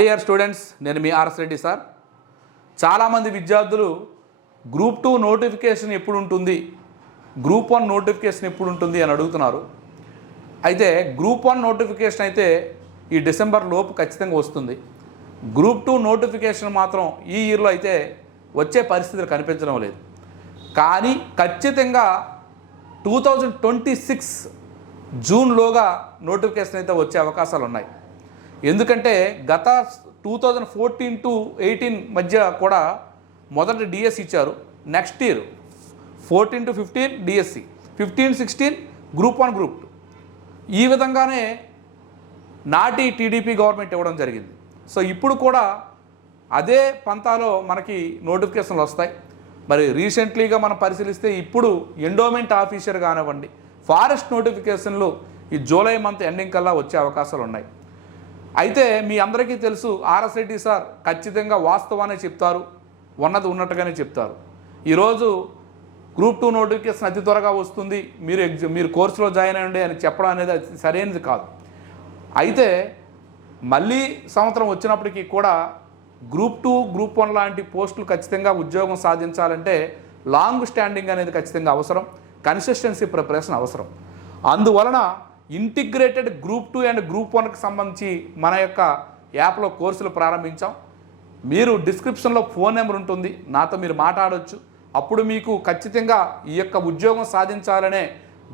Dear students నేను మీ RS Reddy sir. చాలామంది విద్యార్థులు గ్రూప్ టూ నోటిఫికేషన్ ఎప్పుడు ఉంటుంది గ్రూప్ వన్ నోటిఫికేషన్ ఎప్పుడు ఉంటుంది అని అడుగుతున్నారు. అయితే గ్రూప్ వన్ నోటిఫికేషన్ అయితే ఈ డిసెంబర్ లోపు ఖచ్చితంగా వస్తుంది. గ్రూప్ టూ నోటిఫికేషన్ మాత్రం ఈ ఇయర్లో అయితే వచ్చే పరిస్థితులు కనిపించడం లేదు. కానీ ఖచ్చితంగా టూ థౌజండ్ ట్వంటీ సిక్స్ జూన్లోగా నోటిఫికేషన్ అయితే వచ్చే అవకాశాలు ఉన్నాయి ఎందుకంటే గత two thousand fourteen to eighteen మధ్య కూడా మొదటి డిఎస్ ఇచ్చారు. Next year fourteen to fifteen DSC fifteen sixteen group one group two ఈ విధంగానే నాటి టీడీపీ గవర్నమెంట్ ఇవ్వడం జరిగింది. సో ఇప్పుడు కూడా అదే పంతాలో మనకి నోటిఫికేషన్లు వస్తాయి. మరి రీసెంట్లీగా మనం పరిశీలిస్తే ఇప్పుడు ఎండోమెంట్ ఆఫీసర్ కానివ్వండి ఫారెస్ట్ నోటిఫికేషన్లు ఈ జూలై మంత్ ఎండింగ్ కల్లా వచ్చే అవకాశాలు ఉన్నాయి అయితే మీ అందరికీ తెలుసు ఆర్ఎస్ రెడ్డి సార్ ఖచ్చితంగా వాస్తవాన్ని చెప్తారు ఉన్నది ఉన్నట్టుగానే చెప్తారు. ఈరోజు గ్రూప్ టూ నోటిఫికేషన్ అతి త్వరగా వస్తుంది మీరు ఎగ్జ మీరు కోర్సులో జాయిన్ అయ్యండి అని చెప్పడం అనేది అది సరైనది కాదు. అయితే మళ్ళీ సంవత్సరం వచ్చినప్పటికీ కూడా గ్రూప్ టూ గ్రూప్ వన్ లాంటి పోస్టులు ఖచ్చితంగా ఉద్యోగం సాధించాలంటే లాంగ్ స్టాండింగ్ అనేది ఖచ్చితంగా అవసరం కన్సిస్టెన్సీ ప్రిపరేషన్ అవసరం. అందువలన integrated group two and group వన్కి సంబంధించి మన యొక్క యాప్లో కోర్సులు ప్రారంభించాం. మీరు డిస్క్రిప్షన్లో ఫోన్ నెంబర్ ఉంటుంది నాతో మీరు మాట్లాడవచ్చు అప్పుడు మీకు ఖచ్చితంగా ఈ యొక్క ఉద్యోగం సాధించాలనే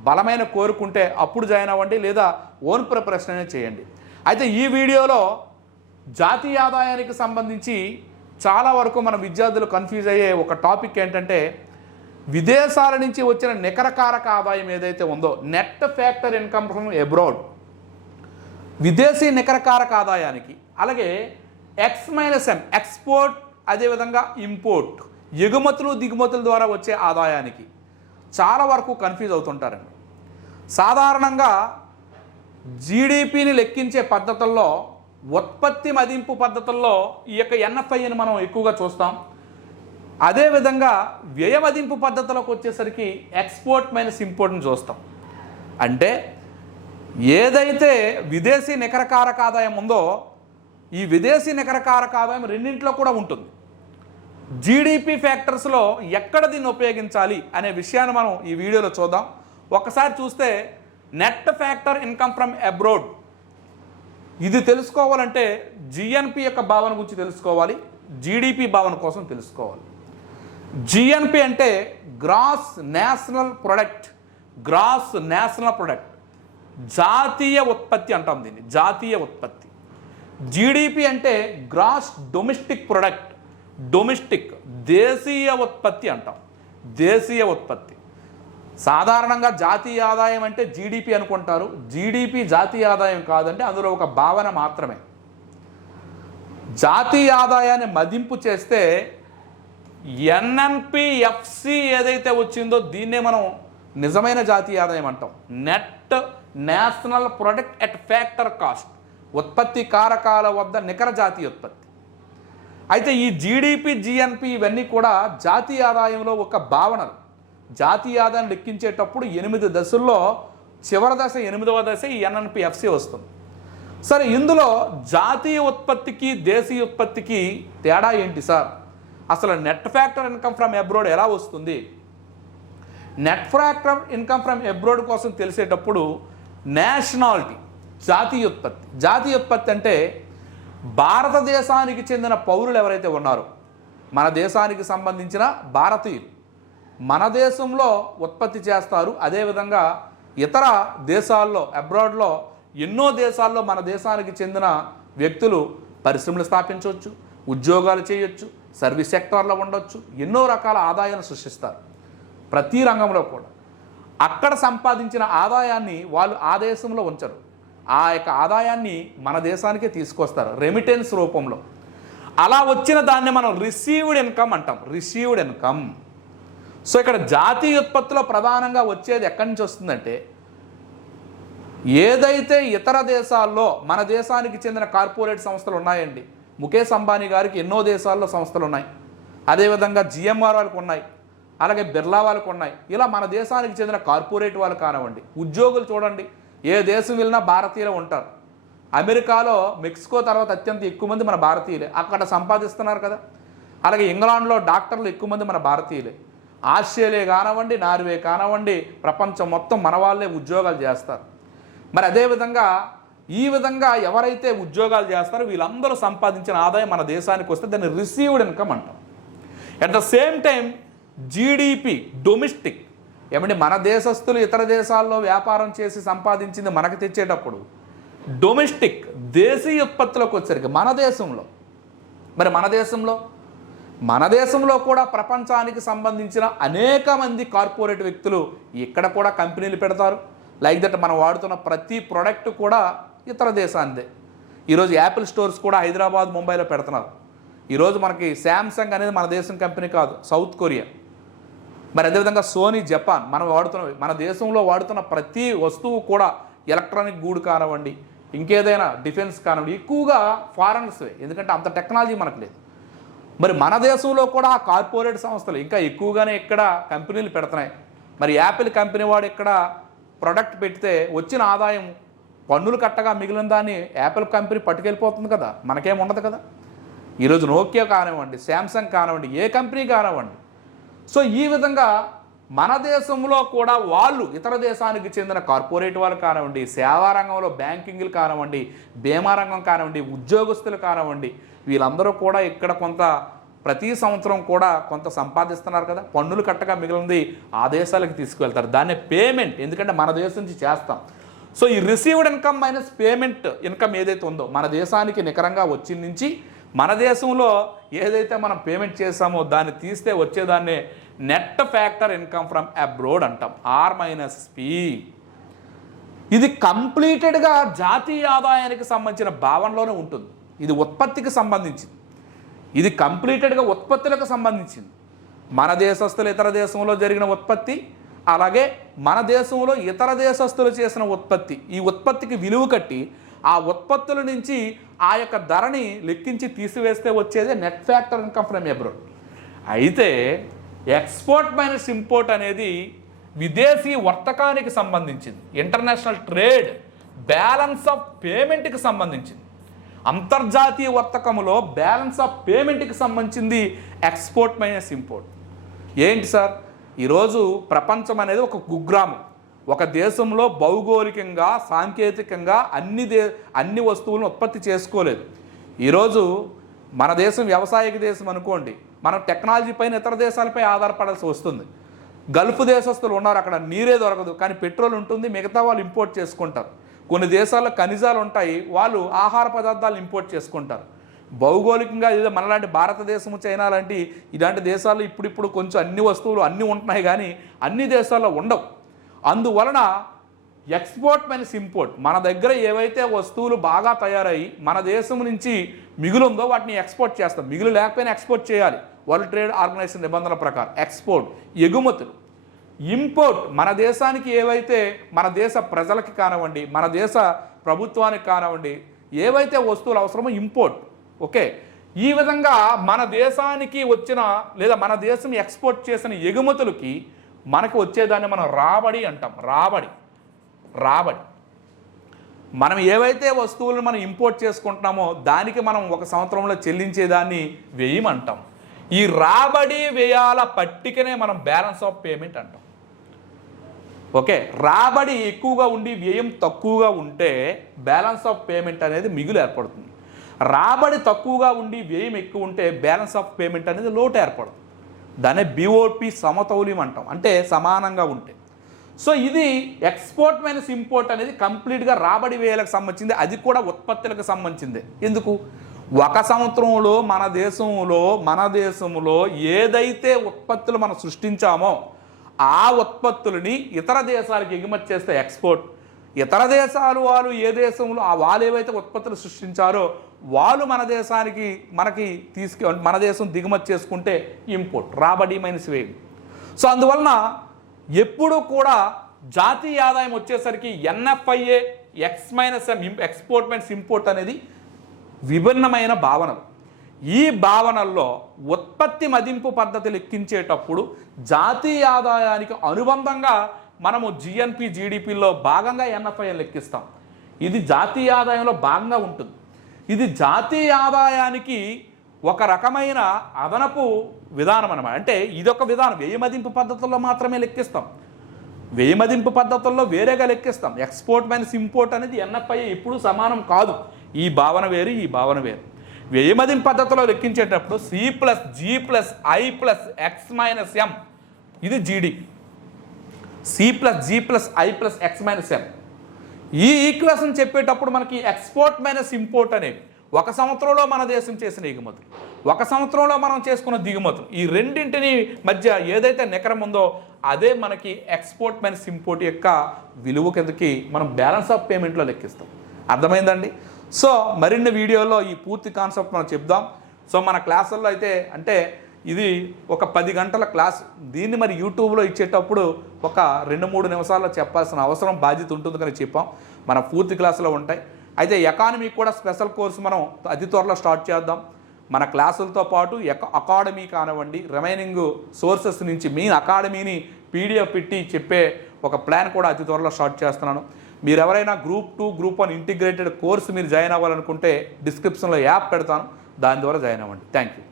బలమైన కోరుకుంటే అప్పుడు జాయిన్ అవ్వండి లేదా ఓన్ ప్రిపరేషన్ అనేది చేయండి. అయితే ఈ వీడియోలో జాతీయ ఆదాయానికి సంబంధించి చాలా వరకు మన విద్యార్థులు కన్ఫ్యూజ్ అయ్యే ఒక టాపిక్ ఏంటంటే విదేశాల నుంచి వచ్చిన నికరకారక ఆదాయం ఏదైతే ఉందో net factor income from abroad. విదేశీ నికరకారక ఆదాయానికి అలాగే ఎక్స్ మైనస్ ఎం ఎక్స్పోర్ట్ అదేవిధంగా ఇంపోర్ట్ ఎగుమతులు దిగుమతుల ద్వారా వచ్చే ఆదాయానికి చాలా వరకు కన్ఫ్యూజ్ అవుతుంటారండి. సాధారణంగా జీడిపిని లెక్కించే పద్ధతుల్లో ఉత్పత్తి మదింపు పద్ధతుల్లో ఈ యొక్క ఎన్ఎఫ్ఐని మనం ఎక్కువగా చూస్తాం. అదేవిధంగా వ్యయమదింపు పద్ధతిలోకి వచ్చేసరికి ఎక్స్పోర్ట్ మైనస్ ఇంపోర్ట్ని చూస్తాం. అంటే ఏదైతే విదేశీ నికర కారక ఆదాయం ఉందో ఈ విదేశీ నికర కారక ఆదాయం రెండింటిలో కూడా ఉంటుంది. జీడిపి ఫ్యాక్టర్స్లో ఎక్కడ దీన్ని ఉపయోగించాలి అనే విషయాన్ని మనం ఈ వీడియోలో చూద్దాం. ఒకసారి చూస్తే net factor income from abroad ఇది తెలుసుకోవాలంటే జిఎన్పి యొక్క భావన గురించి తెలుసుకోవాలి జీడిపి భావన కోసం తెలుసుకోవాలి. జిఎన్పి అంటే gross national product gross national product. జాతీయ ఉత్పత్తి అంటాం దీన్ని జాతీయ ఉత్పత్తి. జీడిపి అంటే గ్రాస్ డొమెస్టిక్ ప్రొడక్ట్ డొమెస్టిక్ దేశీయ ఉత్పత్తి అంటాం దేశీయ ఉత్పత్తి. సాధారణంగా జాతీయ ఆదాయం అంటే జీడిపి అనుకుంటారు. జీడిపి జాతీయ ఆదాయం కాదంటే అందులో ఒక భావన మాత్రమే. జాతీయ ఆదాయాన్ని మదింపు చేస్తే ఎన్ఎన్పిఎఫ్సి ఏదైతే వచ్చిందో దీన్నే మనం నిజమైన జాతీయ ఆదాయం అంటాం. Net national product at factor cost ఉత్పత్తి కారకాల వద్ద నికర జాతీయ ఉత్పత్తి. అయితే ఈ జీడిపి జిఎన్పి ఇవన్నీ కూడా జాతీయ ఆదాయంలో ఒక భావనలు. జాతీయ ఆదాయం లెక్కించేటప్పుడు ఎనిమిది దశల్లో చివరి దశ ఎనిమిదవ దశ ఈ ఎన్ఎన్పిఎఫ్సి వస్తుంది. సరే ఇందులో జాతీయ ఉత్పత్తికి దేశీయ ఉత్పత్తికి తేడా ఏంటి సార్? అసలు net factor income from abroad ఎలా వస్తుంది? Net factor income from abroad కోసం తెలిసేటప్పుడు నేషనాలిటీ జాతీయ ఉత్పత్తి జాతీయ ఉత్పత్తి అంటే భారతదేశానికి చెందిన పౌరులు ఎవరైతే ఉన్నారో మన దేశానికి సంబంధించిన భారతీయులు మన దేశంలో ఉత్పత్తి చేస్తారు. అదేవిధంగా ఇతర దేశాల్లో అబ్రాడ్లో ఎన్నో దేశాల్లో మన దేశానికి చెందిన వ్యక్తులు పరిశ్రమలు స్థాపించవచ్చు ఉద్యోగాలు చేయొచ్చు సర్వీస్ సెక్టార్లో ఉండొచ్చు ఎన్నో రకాల ఆదాయాన్ని సృష్టిస్తారు. ప్రతి రంగంలో కూడా. అక్కడ సంపాదించిన ఆదాయాన్ని వాళ్ళు ఆ దేశంలో ఉంచరు. ఆ యొక్క ఆదాయాన్ని మన దేశానికే తీసుకొస్తారు రెమిటెన్స్ రూపంలో. అలా వచ్చిన దాన్ని మనం రిసీవ్డ్ ఇన్కమ్ అంటాం రిసీవ్డ్ ఇన్కమ్ సో ఇక్కడ జాతీయ ఉత్పత్తిలో ప్రధానంగా వచ్చేది ఎక్కడి నుంచి వస్తుందంటే ఏదైతే ఇతర దేశాల్లో మన దేశానికి చెందిన కార్పొరేట్ సంస్థలు ఉన్నాయండి ముఖేష్ అంబానీ గారికి ఎన్నో దేశాల్లో సంస్థలు ఉన్నాయి. అదేవిధంగా జిఎంఆర్ వాళ్ళకు ఉన్నాయి. అలాగే బిర్లా వాళ్ళకు ఉన్నాయి. ఇలా మన దేశానికి చెందిన కార్పొరేట్ వాళ్ళు కానివ్వండి ఉద్యోగులు చూడండి ఏ దేశం వెళ్ళినా భారతీయులు ఉంటారు. అమెరికాలో మెక్సికో తర్వాత అత్యంత ఎక్కువ మంది మన భారతీయులే. అక్కడ సంపాదిస్తున్నారు కదా. అలాగే ఇంగ్లాండ్లో డాక్టర్లు ఎక్కువ మంది మన భారతీయులే. ఆస్ట్రేలియా కానివ్వండి నార్వే కానివ్వండి ప్రపంచం మొత్తం మన వాళ్ళే ఉద్యోగాలు చేస్తారు. మరి అదేవిధంగా ఈ విధంగా ఎవరైతే ఉద్యోగాలు చేస్తారో వీళ్ళందరూ సంపాదించిన ఆదాయం మన దేశానికి వస్తే దాన్ని రిసీవ్డ్ ఇన్కమ్ అంటాం. At the same time GDP domestic ఏమంటే మన దేశస్తులు ఇతర దేశాల్లో వ్యాపారం చేసి సంపాదించింది మనకు తెచ్చేటప్పుడు డొమెస్టిక్ దేశీయ ఉత్పత్తులకు వచ్చేసరికి మన దేశంలో మరి మన దేశంలో మన దేశంలో కూడా ప్రపంచానికి సంబంధించిన అనేక మంది కార్పొరేట్ వ్యక్తులు ఇక్కడ కూడా కంపెనీలు పెడతారు. లైక్ దట్ మనం వాడుతున్న ప్రతి ప్రోడక్ట్ కూడా ఇతర దేశానిదే. ఈరోజు యాపిల్ స్టోర్స్ కూడా హైదరాబాద్ ముంబైలో పెడుతున్నారు. ఈరోజు మనకి శాంసంగ్ అనేది మన దేశం కంపెనీ కాదు సౌత్ కొరియా. మరి అదేవిధంగా సోనీ జపాన్ మనం వాడుతున్న మన దేశంలో వాడుతున్న ప్రతి వస్తువు కూడా ఎలక్ట్రానిక్ గూడ్ కానివ్వండి ఇంకేదైనా డిఫెన్స్ కానివ్వండి ఎక్కువగా ఫారెన్స్వే ఎందుకంటే అంత టెక్నాలజీ మనకు లేదు. మరి మన దేశంలో కూడా కార్పొరేట్ సంస్థలు ఇంకా ఎక్కువగానే ఇక్కడ కంపెనీలు పెడుతున్నాయి. మరి యాపిల్ కంపెనీ వాడు ఇక్కడ ప్రొడక్ట్ పెడితే వచ్చిన ఆదాయం పన్నులు కట్టగా మిగిలిన దాన్ని యాపిల్ కంపెనీ పట్టుకెళ్ళిపోతుంది కదా మనకేం ఉండదు కదా. ఈరోజు నోకియా కానివ్వండి శాంసంగ్ కానివ్వండి ఏ కంపెనీ కానివ్వండి. సో ఈ విధంగా మన దేశంలో కూడా వాళ్ళు ఇతర దేశానికి చెందిన కార్పొరేట్ వాళ్ళు కానివ్వండి సేవా రంగంలో బ్యాంకింగ్లు కానివ్వండి బీమా రంగం కానివ్వండి ఉద్యోగస్తులు కానివ్వండి వీళ్ళందరూ కూడా ఇక్కడ కొంత ప్రతి సంవత్సరం కూడా కొంత సంపాదిస్తున్నారు కదా. పన్నులు కట్టగా మిగిలింది ఆ దేశాలకు తీసుకువెళ్తారు. దాన్ని పేమెంట్ ఎందుకంటే మన దేశం నుంచి చేస్తాం. సో ఈ received income minus payment income ఏదైతే ఉందో మన దేశానికి నికరంగా వచ్చిన నుంచి మన దేశంలో ఏదైతే మనం పేమెంట్ చేసామో దాన్ని తీస్తే వచ్చేదాన్ని net factor income from abroad అంటాం. ఆర్ మైనస్ పి ఇది కంప్లీటెడ్గా జాతీయ ఆదాయానికి సంబంధించిన భావనలోనే ఉంటుంది. ఇది ఉత్పత్తికి సంబంధించింది. ఇది కంప్లీటెడ్గా ఉత్పత్తులకు సంబంధించింది. మన దేశస్తులు ఇతర దేశంలో జరిగిన ఉత్పత్తి అలాగే మన దేశంలో ఇతర దేశస్తులు చేసిన ఉత్పత్తి ఈ ఉత్పత్తికి విలువ కట్టి ఆ ఉత్పత్తుల నుంచి ఆ యొక్క ధరని లెక్కించి తీసివేస్తే వచ్చేదే net factor income from abroad అయితే ఎక్స్పోర్ట్ మైనస్ ఇంపోర్ట్ అనేది విదేశీ వర్తకానికి సంబంధించింది. ఇంటర్నేషనల్ ట్రేడ్ బ్యాలెన్స్ ఆఫ్ పేమెంట్కి సంబంధించింది. అంతర్జాతీయ వర్తకములో బ్యాలెన్స్ ఆఫ్ పేమెంట్కి సంబంధించింది ఎక్స్పోర్ట్ మైనస్ ఇంపోర్ట్ ఏంటి సార్? ఈరోజు ప్రపంచం అనేది ఒక కుగ్రామం. ఒక దేశంలో భౌగోళికంగా సాంకేతికంగా అన్ని దే అన్ని వస్తువులను ఉత్పత్తి చేసుకోలేదు. ఈరోజు మన దేశం వ్యవసాయక దేశం అనుకోండి మనం టెక్నాలజీ పైన ఇతర దేశాలపై ఆధారపడాల్సి వస్తుంది. గల్ఫ్ దేశస్తులు ఉన్నారు అక్కడ నీరే దొరకదు కానీ పెట్రోల్ ఉంటుంది మిగతా వాళ్ళు ఇంపోర్ట్ చేసుకుంటారు. కొన్ని దేశాల్లో ఖనిజాలు ఉంటాయి వాళ్ళు ఆహార పదార్థాలు ఇంపోర్ట్ చేసుకుంటారు. భౌగోళికంగా ఏదో మనలాంటి భారతదేశము చైనా లాంటి ఇలాంటి దేశాల్లో ఇప్పుడిప్పుడు కొంచెం అన్ని వస్తువులు అన్నీ ఉంటున్నాయి కానీ అన్ని దేశాల్లో ఉండవు. అందువలన ఎక్స్పోర్ట్ మైనస్ ఇంపోర్ట్ మన దగ్గర ఏవైతే వస్తువులు బాగా తయారయ్యి మన దేశం నుంచి మిగులు ఉందో వాటిని ఎక్స్పోర్ట్ చేస్తాం. మిగులు లేకపోయినా ఎక్స్పోర్ట్ చేయాలి. వరల్డ్ ట్రేడ్ ఆర్గనైజేషన్ నిబంధనల ప్రకారం ఎక్స్పోర్ట్ ఎగుమతులు. ఇంపోర్ట్ మన దేశానికి ఏవైతే మన దేశ ప్రజలకి కానివ్వండి మన దేశ ప్రభుత్వానికి కానివ్వండి ఏవైతే వస్తువులు అవసరమో ఇంపోర్ట్ ఓకే. ఈ విధంగా మన దేశానికి వచ్చిన లేదా మన దేశం ఎక్స్పోర్ట్ చేసిన ఎగుమతులకి మనకు వచ్చేదాన్ని మనం రాబడి అంటాం. రాబడి. రాబడి. మనం ఏవైతే వస్తువులను మనం ఇంపోర్ట్ చేసుకుంటున్నామో దానికి మనం ఒక సంవత్సరంలో చెల్లించేదాన్ని వ్యయం అంటాం. ఈ రాబడి వ్యయాల పట్టికనే మనం బ్యాలెన్స్ ఆఫ్ పేమెంట్ అంటాం. ఓకే. రాబడి ఎక్కువగా ఉండి వ్యయం తక్కువగా ఉంటే బ్యాలెన్స్ ఆఫ్ పేమెంట్ అనేది మిగులు ఏర్పడుతుంది. రాబడి తక్కువగా ఉండి వ్యయం ఎక్కువ ఉంటే బ్యాలెన్స్ ఆఫ్ పేమెంట్ అనేది లోటు ఏర్పడుతుంది దాన్ని బిఓపి సమతౌల్యం అంటాం. అంటే సమానంగా ఉంటే. సో ఇది ఎక్స్పోర్ట్ మైనస్ ఇంపోర్ట్ అనేది కంప్లీట్గా రాబడి వ్యయాలకు సంబంధించింది. అది కూడా ఉత్పత్తులకు సంబంధించింది. ఎందుకు? ఒక సంవత్సరంలో మన దేశంలో మన దేశంలో ఏదైతే ఉత్పత్తులు మనం సృష్టించామో ఆ ఉత్పత్తులని ఇతర దేశాలకు ఎగుమతి చేస్తే ఎక్స్పోర్ట్. ఇతర దేశాలు వాళ్ళు ఏ దేశంలో ఆ వాళ్ళు ఏవైతే ఉత్పత్తులు సృష్టించారో వాళ్ళు మన దేశానికి మనకి తీసుకు మన దేశం దిగుమతి చేసుకుంటే ఇంపోర్ట్ రాబడి మైనస్ వేయం సో అందువలన ఎప్పుడూ కూడా జాతీయ ఆదాయం వచ్చేసరికి NFIA X minus export minus import అనేది విభిన్నమైన భావనలు. ఈ భావనల్లో ఉత్పత్తి మదింపు పద్ధతి లెక్కించేటప్పుడు జాతీయ ఆదాయానికి అనుబంధంగా మనము జిఎన్పి జీడిపిలో భాగంగా ఎన్ఎఫ్ఐ లెక్కిస్తాం. ఇది జాతీయ ఆదాయంలో భాగంగా ఉంటుంది. ఇది జాతీయ ఆదాయానికి ఒక రకమైన అదనపు విధానం అనమాట అంటే ఇదొక విధానం. వ్యయ మదింపు పద్ధతుల్లో మాత్రమే లెక్కిస్తాం. వ్యయ మదింపు పద్ధతుల్లో వేరేగా లెక్కిస్తాం. ఎక్స్పోర్ట్ మైనస్ ఇంపోర్ట్ అనేది ఎన్ఎఫ్ఐ ఎప్పుడూ సమానం కాదు. ఈ భావన వేరు ఈ భావన వేరు. వ్యయ మదింపు పద్ధతిలో లెక్కించేటప్పుడు C plus G plus I plus X minus M. ఇది GDP C plus G plus I plus X minus M. ఈ ఈక్వేషన్ చెప్పేటప్పుడు మనకి ఎక్స్పోర్ట్ మైనస్ ఇంపోర్ట్ అనేవి. ఒక సంవత్సరంలో మన దేశం చేసిన ఎగుమతులు ఒక సంవత్సరంలో మనం చేసుకున్న దిగుమతులు ఈ రెండింటిని మధ్య ఏదైతే నికరం ఉందో అదే మనకి ఎక్స్పోర్ట్ మైనస్ ఇంపోర్ట్ యొక్క విలువ కిందకి మనం బ్యాలెన్స్ ఆఫ్ పేమెంట్లో లెక్కిస్తాం. అర్థమైందండి? సో మరిన్ని వీడియోలో ఈ పూర్తి కాన్సెప్ట్ మనం చెప్దాం. సో మన క్లాసుల్లో అయితే అంటే ఇది ఒక పది గంటల క్లాస్. దీన్ని మరి యూట్యూబ్లో ఇచ్చేటప్పుడు ఒక రెండు మూడు నిమిషాల్లో చెప్పాల్సిన అవసరం బాధ్యత ఉంటుంది కానీ చెప్పాం. మన పూర్తి క్లాసులో ఉంటాయి. అయితే ఎకానమీ కూడా స్పెషల్ కోర్సు మనం అతి త్వరలో స్టార్ట్ చేద్దాం. మన క్లాసులతో పాటు ఎక అకాడమీ కానివ్వండి రిమైనింగ్ సోర్సెస్ నుంచి మీ అకాడమీని పీడిఎఫ్ పెట్టి చెప్పే ఒక ప్లాన్ కూడా అతి త్వరలో స్టార్ట్ చేస్తున్నాను. మీరు ఎవరైనా group two group one integrated course మీరు జాయిన్ అవ్వాలనుకుంటే డిస్క్రిప్షన్లో యాప్ పెడతాను. దాని ద్వారా జాయిన్ అవ్వండి. Thank you